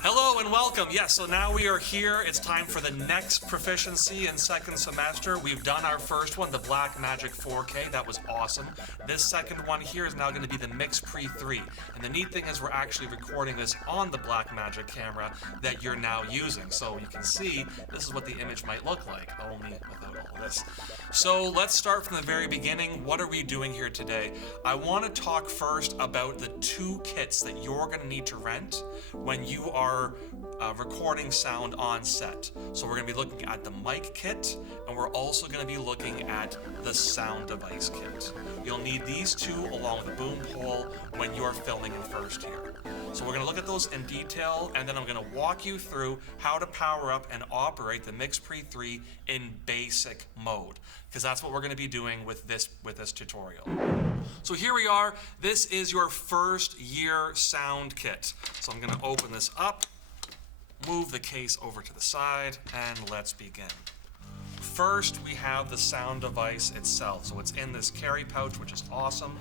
Hello and welcome. Yes, so now we are here. It's time for the next proficiency in second semester. We've done our first one, the Black Magic 4K. That was awesome. This second one here is now going to be the Mix Pre 3. And the neat thing is we're actually recording this on the Black Magic camera that you're now using. So you can see this is what the image might look like, only without all this. So let's start from the very beginning. What are we doing here today? I want to talk first about the two kits that you're going to need to rent when you are recording sound on set. So we're going to be looking at the mic kit, and we're also going to be looking at the sound device kit. You'll need these two along with a boom pole when you're filming in first year. So we're going to look at those in detail, and then I'm going to walk you through how to power up and operate the Mix Pre 3 in basic mode, because that's what we're going to be doing with this tutorial. So here we are. This is your first year sound kit. So I'm going to open this up, move the case over to the side, and let's begin. First, we have the sound device itself. So it's in this carry pouch, which is awesome.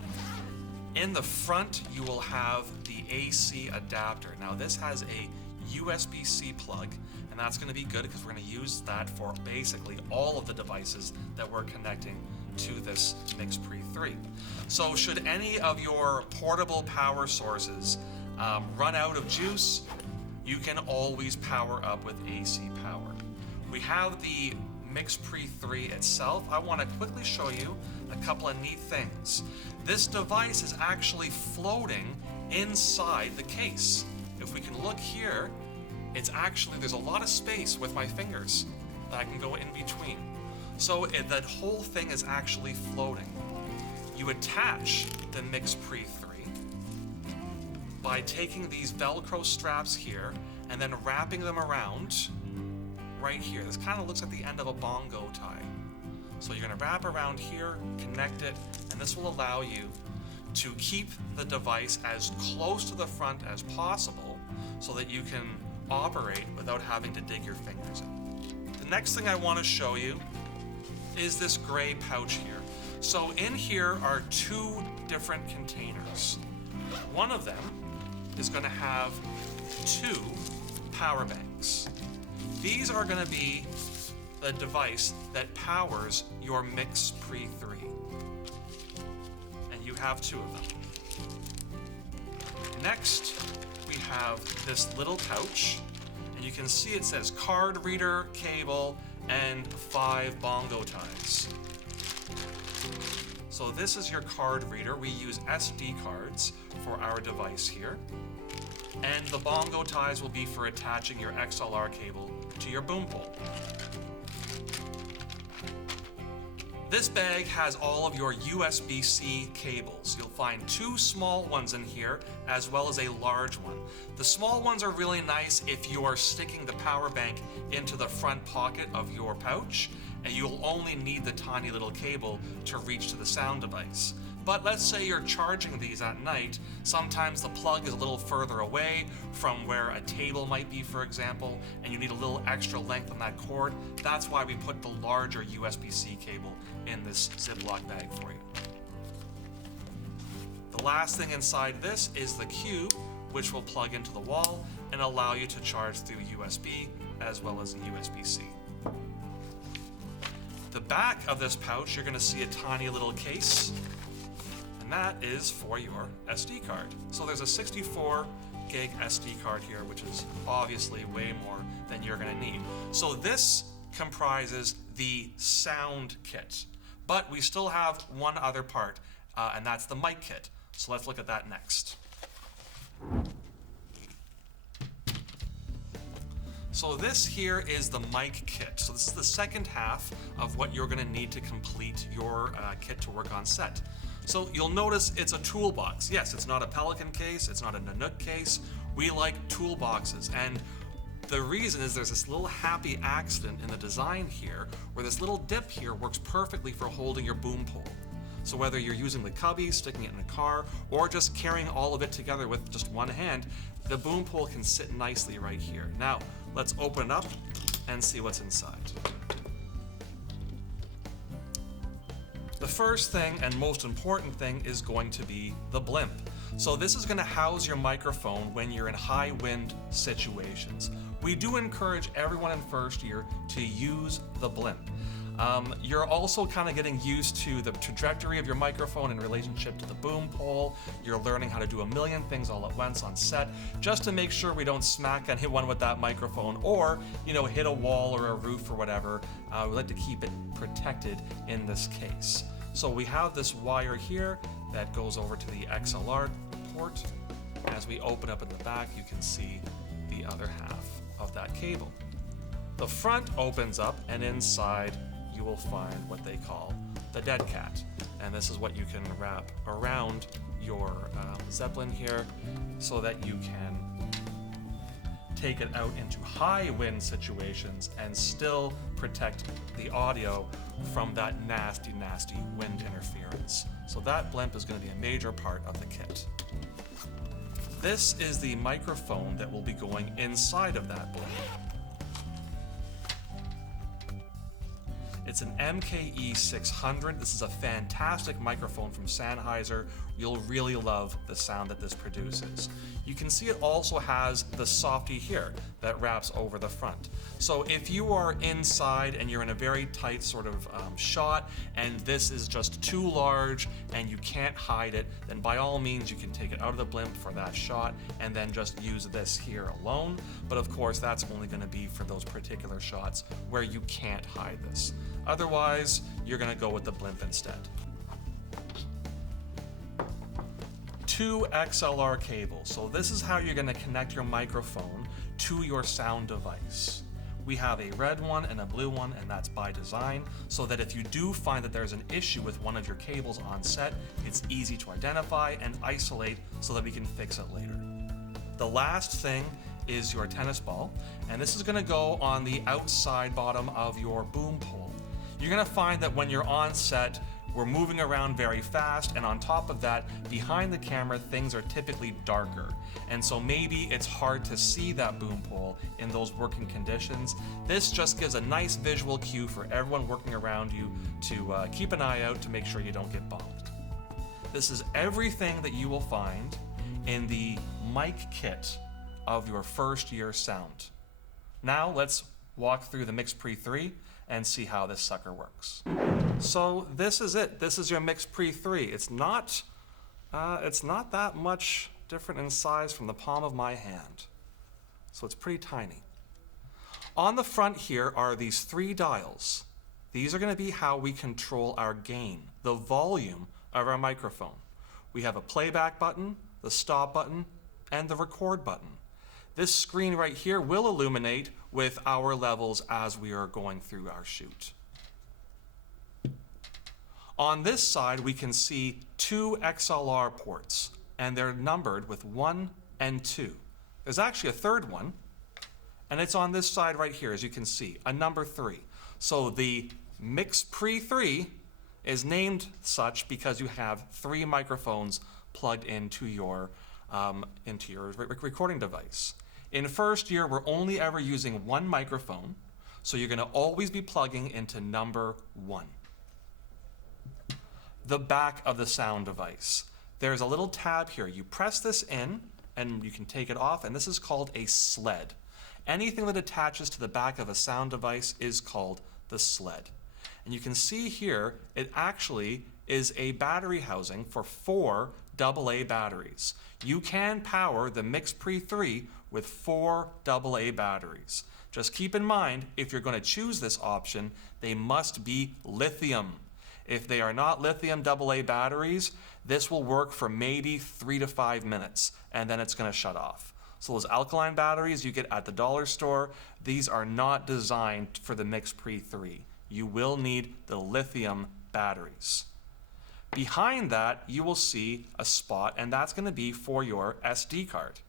In the front, you will have the AC adapter. Now this has a USB-C plug, and that's going to be good because we're going to use that for basically all of the devices that we're connecting to this Mix Pre 3. So should any of your portable power sources run out of juice, you can always power up with AC power. We have the Mix Pre 3 itself. I want to quickly show you a couple of neat things. This device is actually floating inside the case. If we can look here, there's a lot of space with my fingers that I can go in between. So that whole thing is actually floating. You attach the Mix Pre 3 by taking these Velcro straps here and then wrapping them around right here. This kind of looks like the end of a bongo tie. So you're going to wrap around here, connect it, and this will allow you to keep the device as close to the front as possible so that you can operate without having to dig your fingers in. The next thing I want to show you is this gray pouch here. So in here are two different containers. One of them is going to have two power banks. These are going to be the device that powers your Mix Pre 3. And you have two of them. Next, we have this little pouch, and you can see it says card reader, cable, and 5 bongo ties. So this is your card reader. We use SD cards for our device here. And the bongo ties will be for attaching your XLR cable to your boom pole. This bag has all of your USB-C cables. You'll find two small ones in here as well as a large one. The small ones are really nice if you are sticking the power bank into the front pocket of your pouch, and you'll only need the tiny little cable to reach to the sound device. But let's say you're charging these at night, sometimes the plug is a little further away from where a table might be, for example, and you need a little extra length on that cord. That's why we put the larger USB-C cable in this Ziploc bag for you. The last thing inside this is the cube, which will plug into the wall and allow you to charge through USB as well as USB-C. The back of this pouch, you're going to see a tiny little case, and that is for your SD card. So there's a 64 gig SD card here, which is obviously way more than you're going to need. So this comprises the sound kit, but we still have one other part, and that's the mic kit. So let's look at that next. So this here is the mic kit. So this is the second half of what you're going to need to complete your kit to work on set. So you'll notice it's a toolbox. Yes, it's not a Pelican case, it's not a Nanook case. We like toolboxes, and the reason is there's this little happy accident in the design here where this little dip here works perfectly for holding your boom pole. So whether you're using the cubby, sticking it in a car, or just carrying all of it together with just one hand, the boom pole can sit nicely right here. Now, let's open it up and see what's inside. The first thing and most important thing is going to be the blimp. So this is going to house your microphone when you're in high wind situations. We do encourage everyone in first year to use the blimp. You're also kind of getting used to the trajectory of your microphone in relationship to the boom pole. You're learning how to do a million things all at once on set, just to make sure we don't smack anyone with that microphone or, hit a wall or a roof or whatever. We like to keep it protected in this case. So we have this wire here that goes over to the XLR port. As we open up in the back, you can see the other half of that cable. The front opens up, and inside you will find what they call the dead cat. And this is what you can wrap around your Zeppelin here so that you can take it out into high wind situations and still protect the audio from that nasty, nasty wind interference. So that blimp is going to be a major part of the kit. This is the microphone that will be going inside of that blimp. It's an MKE 600. This is a fantastic microphone from Sennheiser. You'll really love the sound that this produces. You can see it also has the softy here that wraps over the front. So if you are inside and you're in a very tight sort of shot and this is just too large and you can't hide it, then by all means you can take it out of the blimp for that shot and then just use this here alone. But of course that's only going to be for those particular shots where you can't hide this. Otherwise, you're going to go with the blimp instead. 2 XLR cables. So this is how you're going to connect your microphone to your sound device. We have a red one and a blue one, and that's by design, so that if you do find that there's an issue with one of your cables on set, it's easy to identify and isolate so that we can fix it later. The last thing is your tennis ball, and this is going to go on the outside bottom of your boom pole. You're going to find that when you're on set, we're moving around very fast, and on top of that, behind the camera, things are typically darker. And so maybe it's hard to see that boom pole in those working conditions. This just gives a nice visual cue for everyone working around you to keep an eye out to make sure you don't get bumped. This is everything that you will find in the mic kit of your first year sound. Now let's walk through the Mix Pre 3 and see how this sucker works. So this is it. This is your Mix Pre 3. It's not that much different in size from the palm of my hand. So it's pretty tiny. On the front here are these 3 dials. These are going to be how we control our gain, the volume of our microphone. We have a playback button, the stop button, and the record button. This screen right here will illuminate with our levels as we are going through our shoot. On this side, we can see 2 XLR ports, and they're numbered with 1 and 2. There's actually a third one, and it's on this side right here, as you can see, a number 3. So the Mix Pre 3 is named such because you have 3 microphones plugged into your recording device. In first year, we're only ever using 1 microphone, so you're going to always be plugging into number 1. The back of the sound device. There's a little tab here. You press this in, and you can take it off, and this is called a sled. Anything that attaches to the back of a sound device is called the sled. And you can see here, it actually is a battery housing for 4 AA batteries. You can power the Mix Pre 3 with 4 AA batteries. Just keep in mind, if you're going to choose this option, they must be lithium. If they are not lithium AA batteries, this will work for maybe 3 to 5 minutes, and then it's going to shut off. So those alkaline batteries you get at the dollar store, these are not designed for the Mix Pre 3. You will need the lithium batteries. Behind that, you will see a spot, and that's going to be for your SD card.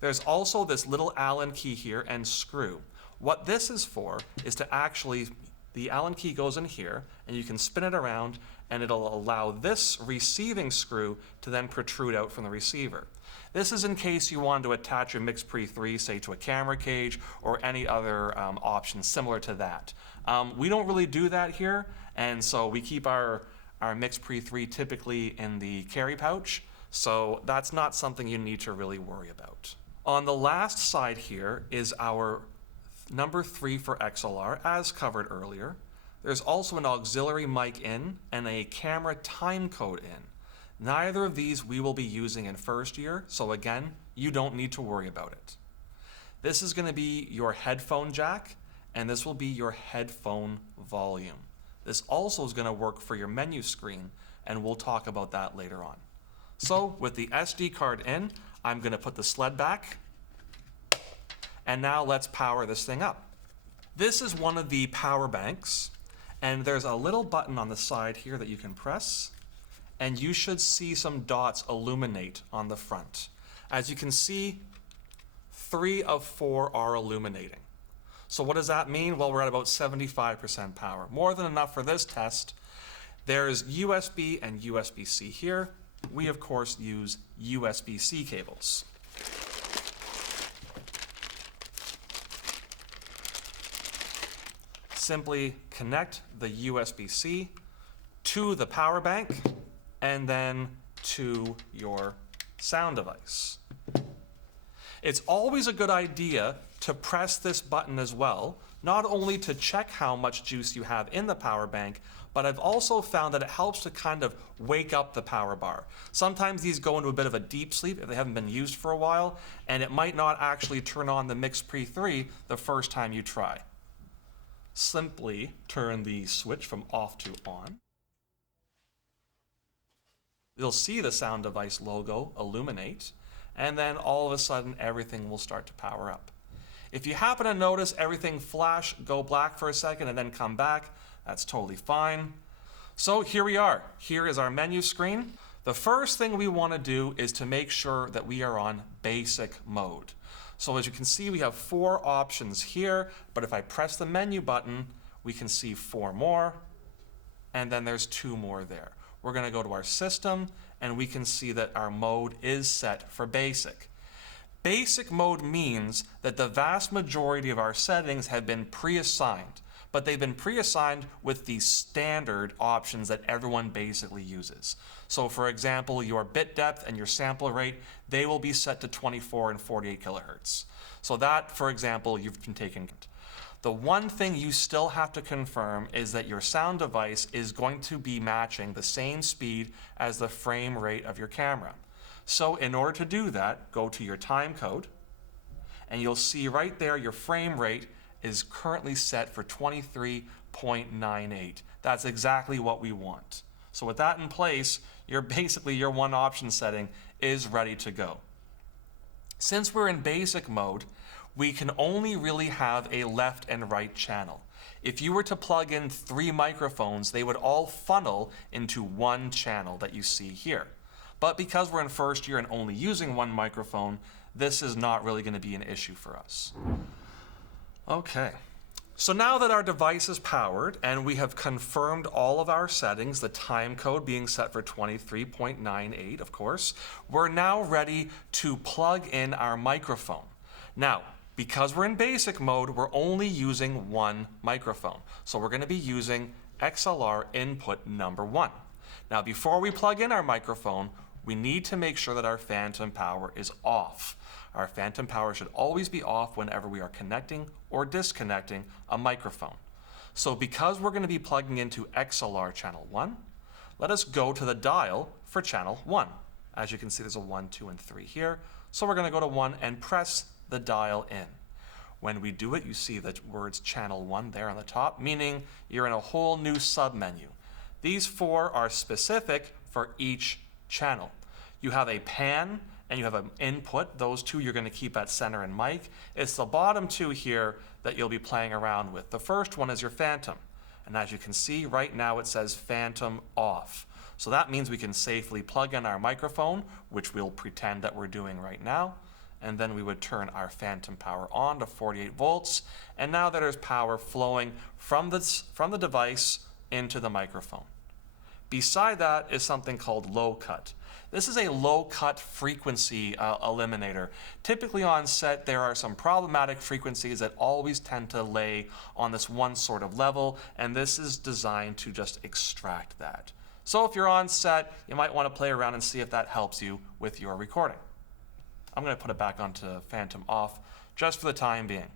There's also this little Allen key here and screw. What this is for is to actually, the Allen key goes in here, and you can spin it around, and it'll allow this receiving screw to then protrude out from the receiver. This is in case you want to attach your Mix Pre 3, say, to a camera cage or any other option similar to that. We don't really do that here, and so we keep our our Mix Pre 3 typically in the carry pouch, so that's not something you need to really worry about. On the last side here is our number 3 for XLR, as covered earlier. There's also an auxiliary mic in and a camera time code in. Neither of these we will be using in first year, so again, you don't need to worry about it. This is going to be your headphone jack, and this will be your headphone volume. This also is going to work for your menu screen, and we'll talk about that later on. So with the SD card in, I'm going to put the sled back, and now let's power this thing up. This is one of the power banks, and there's a little button on the side here that you can press, and you should see some dots illuminate on the front. As you can see, 3 of 4 are illuminating. So what does that mean? Well, we're at about 75% power. More than enough for this test. There's USB and USB-C here. We, of course, use USB-C cables. Simply connect the USB-C to the power bank and then to your sound device. It's always a good idea to press this button as well, not only to check how much juice you have in the power bank, but I've also found that it helps to kind of wake up the power bar. Sometimes these go into a bit of a deep sleep if they haven't been used for a while, and it might not actually turn on the Mix Pre 3 the first time you try. Simply turn the switch from off to on. You'll see the sound device logo illuminate, and then all of a sudden everything will start to power up. If you happen to notice everything flash, go black for a second, and then come back, that's totally fine. So here we are. Here is our menu screen. The first thing we want to do is to make sure that we are on basic mode. So as you can see, we have 4 options here, but if I press the menu button, we can see 4 more, and then there's 2 more there. We're going to go to our system, and we can see that our mode is set for basic. Basic mode means that the vast majority of our settings have been pre-assigned, but they've been pre-assigned with the standard options that everyone basically uses. So for example, your bit depth and your sample rate, they will be set to 24 and 48 kilohertz. So that, for example, you've been taking. The one thing you still have to confirm is that your sound device is going to be matching the same speed as the frame rate of your camera. So in order to do that, go to your time code, and you'll see right there your frame rate is currently set for 23.98. That's exactly what we want. So with that in place, your one option setting is ready to go. Since we're in basic mode, we can only really have a left and right channel. If you were to plug in 3 microphones, they would all funnel into one channel that you see here. But because we're in first year and only using 1 microphone, this is not really going to be an issue for us. Okay, so now that our device is powered and we have confirmed all of our settings, the time code being set for 23.98, of course, we're now ready to plug in our microphone. Now, because we're in basic mode, we're only using 1 microphone. So we're going to be using XLR input number 1. Now, before we plug in our microphone, we need to make sure that our phantom power is off. Our phantom power should always be off whenever we are connecting or disconnecting a microphone. So because we're going to be plugging into XLR channel 1, let us go to the dial for channel 1. As you can see, there's a 1, 2, and 3 here. So we're going to go to 1 and press the dial in. When we do it, you see the words channel 1 there on the top, meaning you're in a whole new submenu. These 4 are specific for each channel. You have a pan and you have an input. Those 2 you're going to keep at center and mic. It's the bottom 2 here that you'll be playing around with. The first one is your phantom. And as you can see, right now it says phantom off. So that means we can safely plug in our microphone, which we'll pretend that we're doing right now. And then we would turn our phantom power on to 48 volts. And now that there's power flowing from the device into the microphone. Beside that is something called low cut. This is a low cut frequency eliminator. Typically on set, there are some problematic frequencies that always tend to lay on this one sort of level, and this is designed to just extract that. So if you're on set, you might want to play around and see if that helps you with your recording. I'm going to put it back onto Phantom off just for the time being.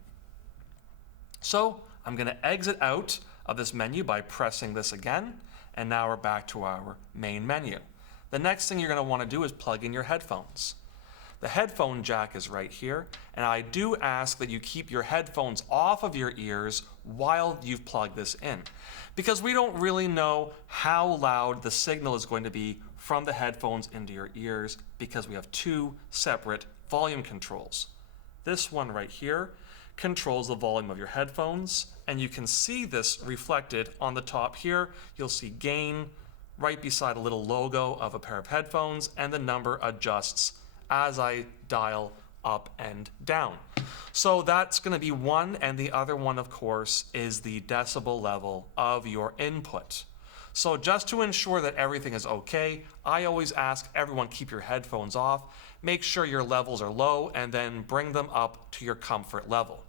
So I'm going to exit out of this menu by pressing this again, and now we're back to our main menu. The next thing you're going to want to do is plug in your headphones. The headphone jack is right here, and I do ask that you keep your headphones off of your ears while you've plugged this in, because we don't really know how loud the signal is going to be from the headphones into your ears, because we have two separate volume controls. This one right here controls the volume of your headphones, and you can see this reflected on the top here. You'll see gain right beside a little logo of a pair of headphones, and the number adjusts as I dial up and down. So that's going to be one, and the other one, of course, is the decibel level of your input. So just to ensure that everything is okay, I always ask everyone keep your headphones off, make sure your levels are low, and then bring them up to your comfort level.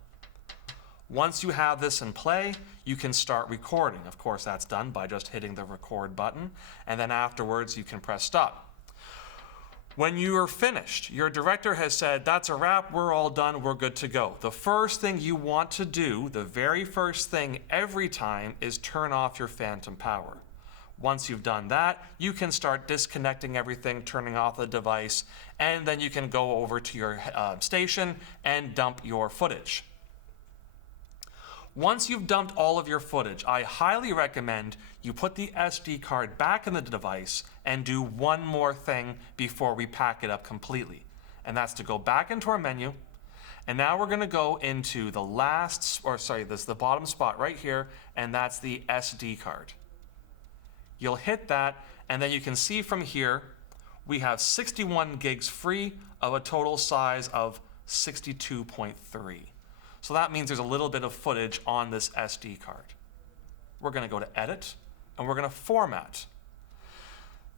Once you have this in play, you can start recording. Of course, that's done by just hitting the record button, and then afterwards you can press stop. When you are finished, your director has said, that's a wrap, we're all done, we're good to go. The first thing you want to do, the very first thing every time, is turn off your phantom power. Once you've done that, you can start disconnecting everything, turning off the device, and then you can go over to your station and dump your footage. Once you've dumped all of your footage, I highly recommend you put the SD card back in the device and do one more thing before we pack it up completely. And that's to go back into our menu. And now we're going to go into the the bottom spot right here, and that's the SD card. You'll hit that, and then you can see from here, we have 61 gigs free of a total size of 62.3. So that means there's a little bit of footage on this SD card. We're going to go to Edit, and we're going to Format.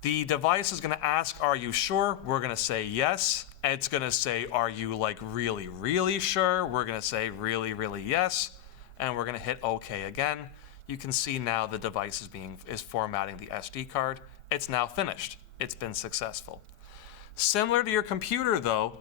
The device is going to ask, are you sure? We're going to say yes. And it's going to say, are you like really, really sure? We're going to say really, really yes. And we're going to hit OK again. You can see now the device is formatting the SD card. It's now finished. It's been successful. Similar to your computer though,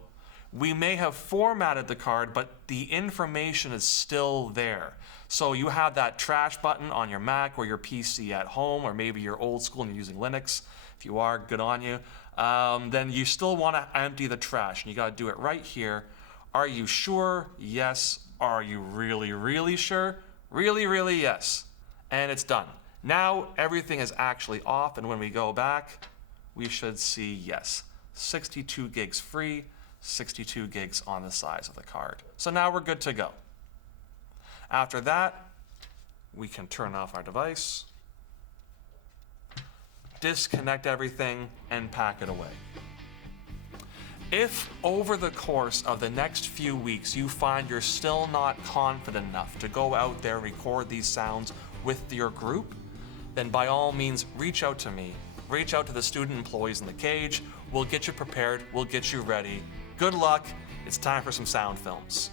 we may have formatted the card, but the information is still there. So you have that trash button on your Mac or your PC at home, or maybe you're old school and you're using Linux. If you are, good on you. Then you still want to empty the trash, and you got to do it right here. Are you sure? Yes. Are you really, really sure? Really, really yes. And it's done. Now everything is actually off, and when we go back, we should see yes. 62 gigs free. 62 gigs on the size of the card. So now we're good to go. After that, we can turn off our device, disconnect everything, and pack it away. If over the course of the next few weeks you find you're still not confident enough to go out there and record these sounds with your group, then by all means reach out to me. Reach out to the student employees in the cage. We'll get you prepared. We'll get you ready. Good luck. It's time for some sound films.